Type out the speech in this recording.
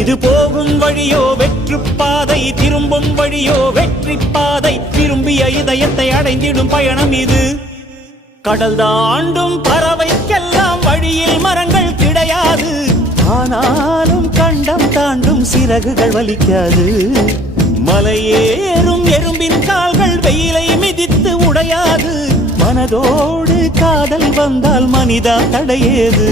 இது போகும் வழியோ வெற்று பாதை, திரும்பும் வழியோ வெற்றி பாதை. விரும்பிய இதயத்தை அடைந்திடும் பயணம் இது. கடல் தாண்டும் பறவைக்கெல்லாம் வழியில் மரங்கள் கிடையாது. ஆனாலும் கண்டம் தாண்டும் சிறகுகள் வலிக்காது. மலையேறும் எறும்பின் கால்கள் வெயிலை மிதித்து உடையாது. மனதோடு காதல் வந்தால் மனிதா தடையேது.